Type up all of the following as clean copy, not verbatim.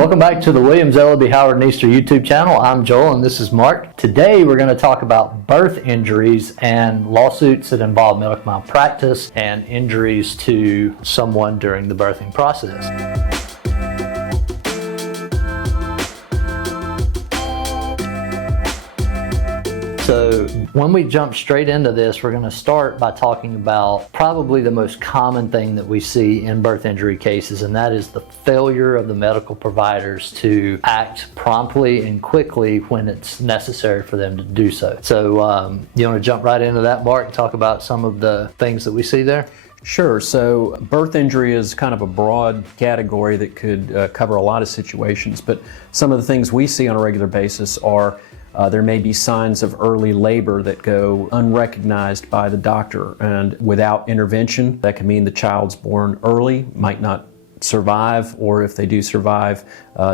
Welcome back to the Williams, Elleby, Howard, and Easter YouTube channel. I'm Joel and this is Mark. Today we're going to talk about birth injuries and lawsuits that involve medical malpractice and injuries to someone during the birthing process. So when we jump straight into this, we're going to start by talking about probably the most common thing that we see in birth injury cases, and that is the failure of the medical providers to act promptly and quickly when it's necessary for them to do so. So you want to jump right into that, Mark, and talk about some of the things that we see there? Sure. So birth injury is kind of a broad category that could cover a lot of situations, but some of the things we see on a regular basis are there may be signs of early labor that go unrecognized by the doctor, and without intervention, that can mean the child's born early, might not survive, or if they do survive,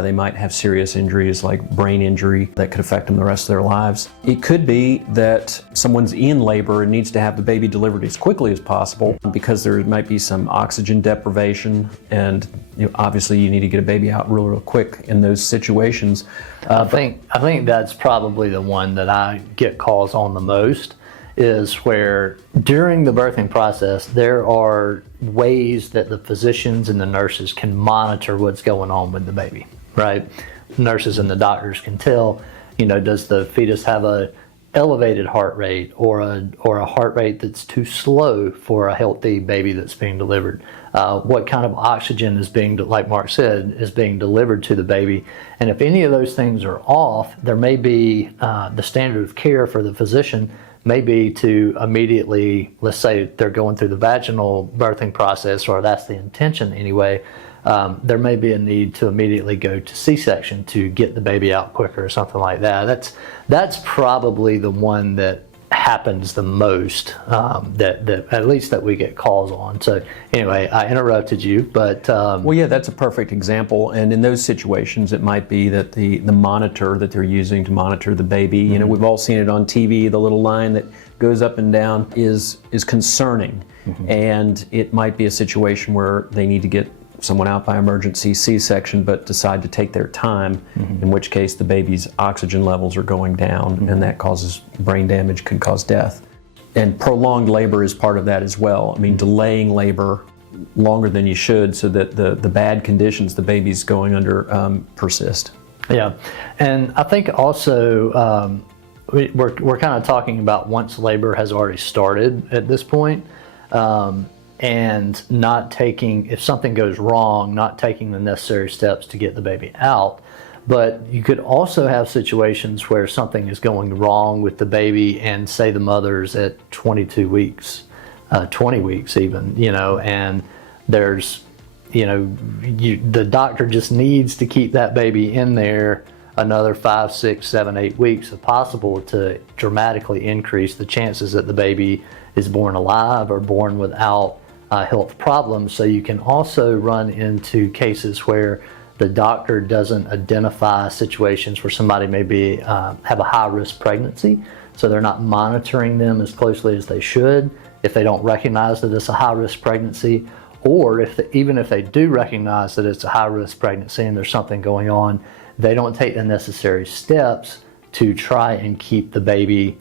they might have serious injuries like brain injury that could affect them the rest of their lives. It could be that someone's in labor and needs to have the baby delivered as quickly as possible because there might be some oxygen deprivation, and obviously you need to get a baby out real quick in those situations. I think that's probably the one that I get calls on the most, is where during the birthing process there are ways that the physicians and the nurses can monitor what's going on with the baby, right? Nurses and the doctors can tell, does the fetus have a elevated heart rate or a heart rate that's too slow for a healthy baby that's being delivered? What kind of oxygen is being, like Mark said, is being delivered to the baby? And if any of those things are off, there may be the standard of care for the physician may be to immediately, let's say they're going through the vaginal birthing process, or that's the intention anyway, there may be a need to immediately go to C-section to get the baby out quicker or something like that. That's probably the one that happens the most, that at least that we get calls on. So anyway, I interrupted you, but well, yeah, that's a perfect example. And in those situations, it might be that the monitor that they're using to monitor the baby, we've all seen it on TV, the little line that goes up and down is concerning. And it might be a situation where they need to get someone out by emergency C-section, but decide to take their time, in which case the baby's oxygen levels are going down, and that causes brain damage, can cause death. And prolonged labor is part of that as well. I mean, delaying labor longer than you should so that the bad conditions the baby's going under persist. Yeah, and I think also we're kind of talking about once labor has already started at this point, and not taking, if something goes wrong, not taking the necessary steps to get the baby out. But you could also have situations where something is going wrong with the baby, and say the mother's at 22 weeks, 20 weeks even, and there's, the doctor just needs to keep that baby in there another 5, 6, 7, 8 weeks if possible, to dramatically increase the chances that the baby is born alive or born without health problems. So you can also run into cases where the doctor doesn't identify situations where somebody may have a high-risk pregnancy, so they're not monitoring them as closely as they should if they don't recognize that it's a high-risk pregnancy, or even if they do recognize that it's a high-risk pregnancy and there's something going on, they don't take the necessary steps to try and keep the baby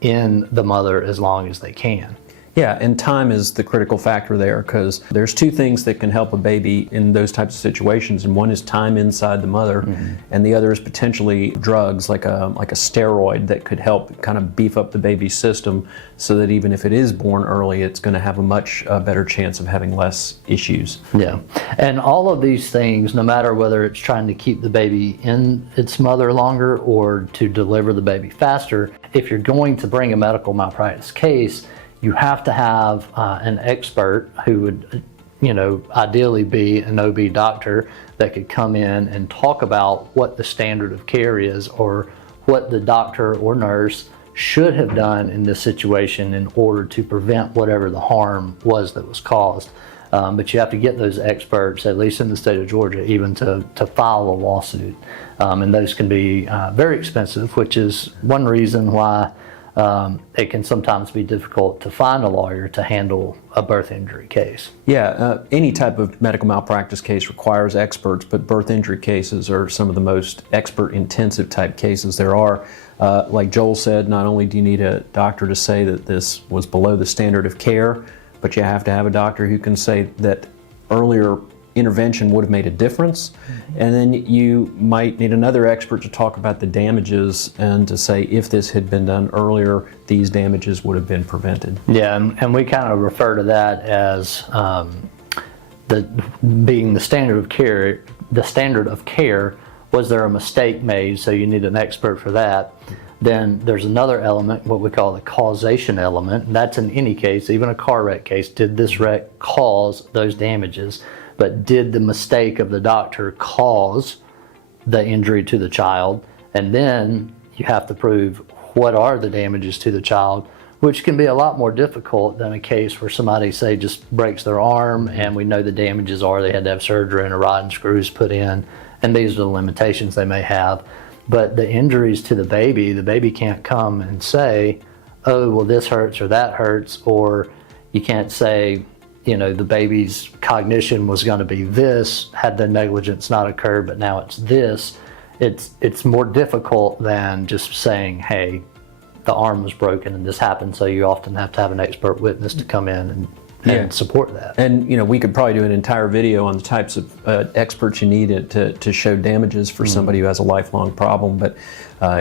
in the mother as long as they can. Yeah, and time is the critical factor there, because there's two things that can help a baby in those types of situations, and one is time inside the mother, and the other is potentially drugs like a steroid that could help kind of beef up the baby's system so that even if it is born early, it's going to have a much better chance of having less issues. Yeah, and all of these things, no matter whether it's trying to keep the baby in its mother longer or to deliver the baby faster, if you're going to bring a medical malpractice case, you have to have an expert who would, ideally be an OB doctor that could come in and talk about what the standard of care is, or what the doctor or nurse should have done in this situation in order to prevent whatever the harm was that was caused. But you have to get those experts, at least in the state of Georgia, even to file a lawsuit. And those can be very expensive, which is one reason why it can sometimes be difficult to find a lawyer to handle a birth injury case. Yeah, any type of medical malpractice case requires experts, but birth injury cases are some of the most expert-intensive type cases there are. Like Joel said, not only do you need a doctor to say that this was below the standard of care, but you have to have a doctor who can say that earlier intervention would have made a difference. And then you might need another expert to talk about the damages and to say if this had been done earlier, these damages would have been prevented. Yeah, and we kind of refer to that as being the standard of care. The standard of care, was there a mistake made? So you need an expert for that. Then there's another element, what we call the causation element, and that's in any case, even a car wreck case. Did this wreck cause those damages? But did the mistake of the doctor cause the injury to the child? And then you have to prove what are the damages to the child, which can be a lot more difficult than a case where somebody, say, just breaks their arm and we know the damages are they had to have surgery and a rod and screws put in, and these are the limitations they may have. But the injuries to the baby can't come and say, oh, well, this hurts or that hurts, or you can't say, you know, the baby's cognition was going to be this had the negligence not occurred, but now it's this. It's more difficult than just saying, hey, the arm was broken and this happened, so you often have to have an expert witness to come in and support that. And you know, we could probably do an entire video on the types of experts you need to show damages for somebody who has a lifelong problem, but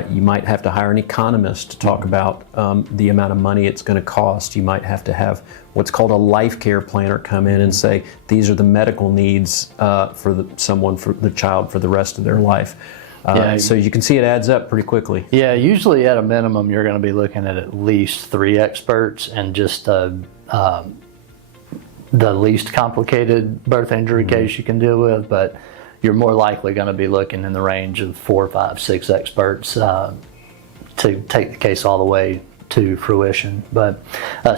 you might have to hire an economist to talk about the amount of money it's going to cost. You might have to have what's called a life care planner come in and say, these are the medical needs for the child for the rest of their life. So you can see it adds up pretty quickly. Yeah, usually at a minimum, you're going to be looking at least 3 experts, and just the least complicated birth injury case you can deal with, but you're more likely going to be looking in the range of 4, 5, 6 experts to take the case all the way to fruition. But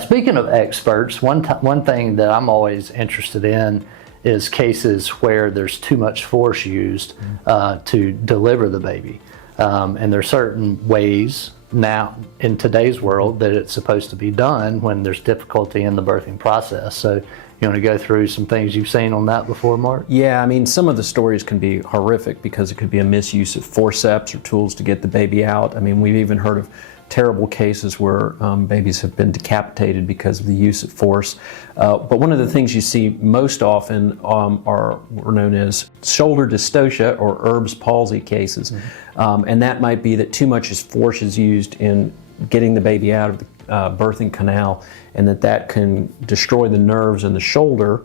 speaking of experts, one thing that I'm always interested in is cases where there's too much force used to deliver the baby. And there are certain ways now in today's world that it's supposed to be done when there's difficulty in the birthing process. So you want to go through some things you've seen on that before, Mark? Yeah, I mean, some of the stories can be horrific because it could be a misuse of forceps or tools to get the baby out. I mean, we've even heard of terrible cases where babies have been decapitated because of the use of force. But one of the things you see most often are known as shoulder dystocia or Erb's palsy cases. And that might be that too much force is used in getting the baby out of the birthing canal, and that can destroy the nerves in the shoulder,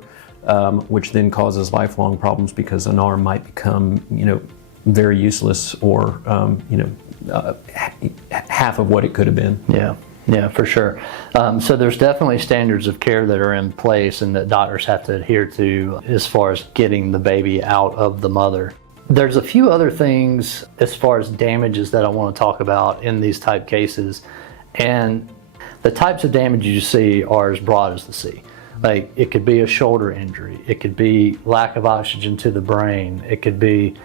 which then causes lifelong problems because an arm might become, very useless, or half of what it could have been. Yeah, for sure. So there's definitely standards of care that are in place and that doctors have to adhere to as far as getting the baby out of the mother. There's a few other things as far as damages that I want to talk about in these type cases. And the types of damages you see are as broad as the sea. Like, it could be a shoulder injury, it could be lack of oxygen to the brain, it could be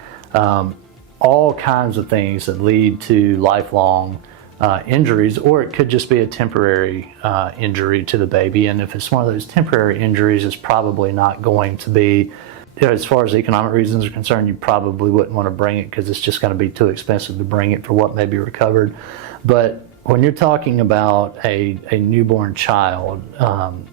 all kinds of things that lead to lifelong injuries, or it could just be a temporary injury to the baby. And if it's one of those temporary injuries, it's probably not going to be, as far as economic reasons are concerned, you probably wouldn't want to bring it because it's just going to be too expensive to bring it for what may be recovered. But when you're talking about a newborn child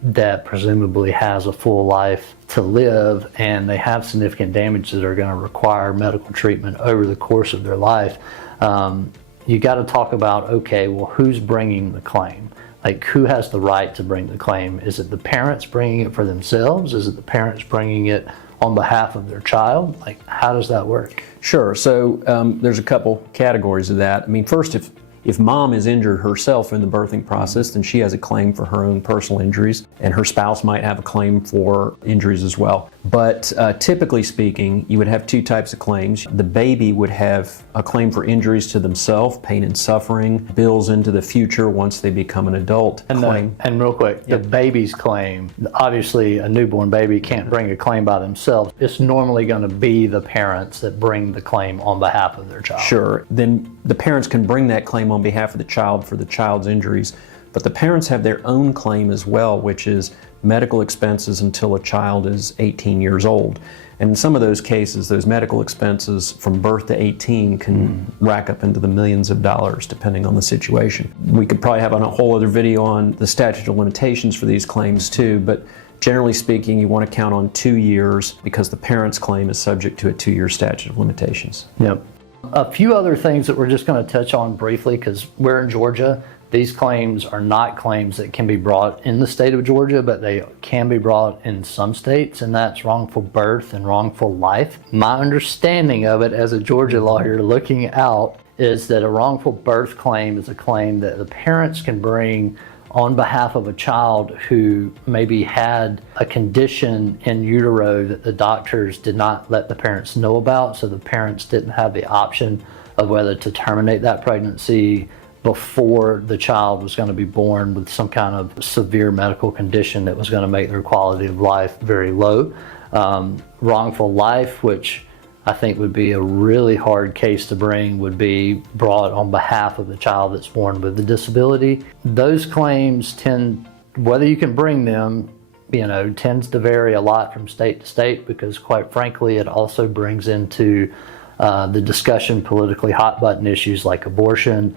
that presumably has a full life to live, and they have significant damage that are going to require medical treatment over the course of their life, you got to talk about, okay, well, who's bringing the claim? Like, who has the right to bring the claim? Is it the parents bringing it for themselves? Is it the parents bringing it on behalf of their child? Like, how does that work? Sure. So there's a couple categories of that. I mean, first, if mom is injured herself in the birthing process, then she has a claim for her own personal injuries, and her spouse might have a claim for injuries as well. But typically speaking, you would have two types of claims. The baby would have a claim for injuries to themselves, pain and suffering, bills into the future once they become an adult. And real quick, the baby's claim, obviously a newborn baby can't bring a claim by themselves. It's normally going to be the parents that bring the claim on behalf of their child. Sure. Then the parents can bring that claim on behalf of the child for the child's injuries, but the parents have their own claim as well, which is medical expenses until a child is 18 years old. And in some of those cases, those medical expenses from birth to 18 can rack up into the millions of dollars depending on the situation. We could probably have a whole other video on the statute of limitations for these claims too, but generally speaking, you want to count on 2 years because the parent's claim is subject to a 2-year statute of limitations. Yep. A few other things that we're just going to touch on briefly because we're in Georgia. These claims are not claims that can be brought in the state of Georgia, but they can be brought in some states, and that's wrongful birth and wrongful life. My understanding of it as a Georgia lawyer looking out is that a wrongful birth claim is a claim that the parents can bring on behalf of a child who maybe had a condition in utero that the doctors did not let the parents know about, so the parents didn't have the option of whether to terminate that pregnancy before the child was going to be born with some kind of severe medical condition that was going to make their quality of life very low. Wrongful life, which I think would be a really hard case to bring, would be brought on behalf of the child that's born with the disability. Those claims tend, whether you can bring them, tends to vary a lot from state to state because quite frankly, it also brings into the discussion politically hot button issues like abortion,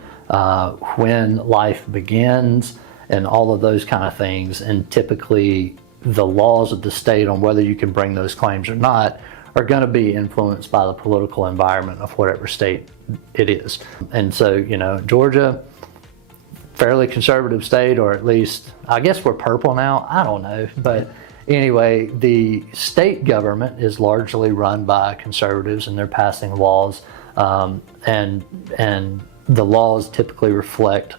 when life begins, and all of those kind of things. And typically the laws of the state on whether you can bring those claims or not are going to be influenced by the political environment of whatever state it is. And so, Georgia, fairly conservative state, or at least, I guess we're purple now, I don't know. But anyway, the state government is largely run by conservatives and they're passing laws, and the laws typically reflect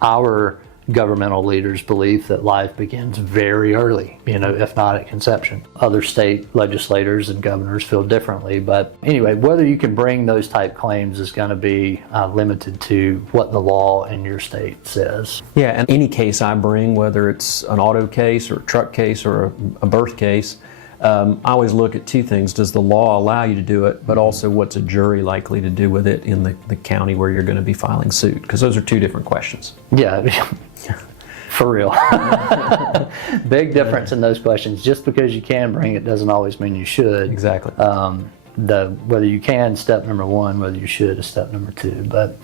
our governmental leaders' belief that life begins very early, if not at conception. Other state legislators and governors feel differently, but anyway, whether you can bring those type claims is going to be limited to what the law in your state says. Yeah, and any case I bring, whether it's an auto case or a truck case or a birth case, I always look at two things. Does the law allow you to do it, but also what's a jury likely to do with it in the county where you're going to be filing suit? Because those are two different questions. Yeah, for real. Big difference in those questions. Just because you can bring it doesn't always mean you should. Exactly. Whether you can, step number one, whether you should is step number two. But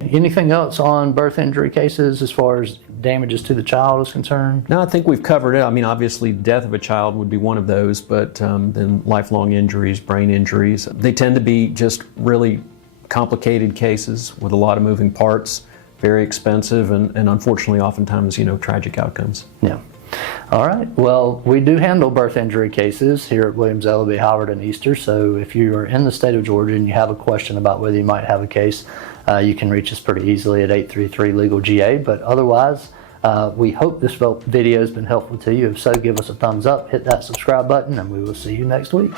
anything else on birth injury cases as far as damages to the child is concerned? No, I think we've covered it. I mean, obviously death of a child would be one of those, but then lifelong injuries, brain injuries, they tend to be just really complicated cases with a lot of moving parts, very expensive, and unfortunately oftentimes, tragic outcomes. Yeah. All right. Well, we do handle birth injury cases here at Williams, Elleby, Howard, and Easter. So if you are in the state of Georgia and you have a question about whether you might have a case, you can reach us pretty easily at 833-LEGAL-GA. But otherwise, we hope this video has been helpful to you. If so, give us a thumbs up, hit that subscribe button, and we will see you next week.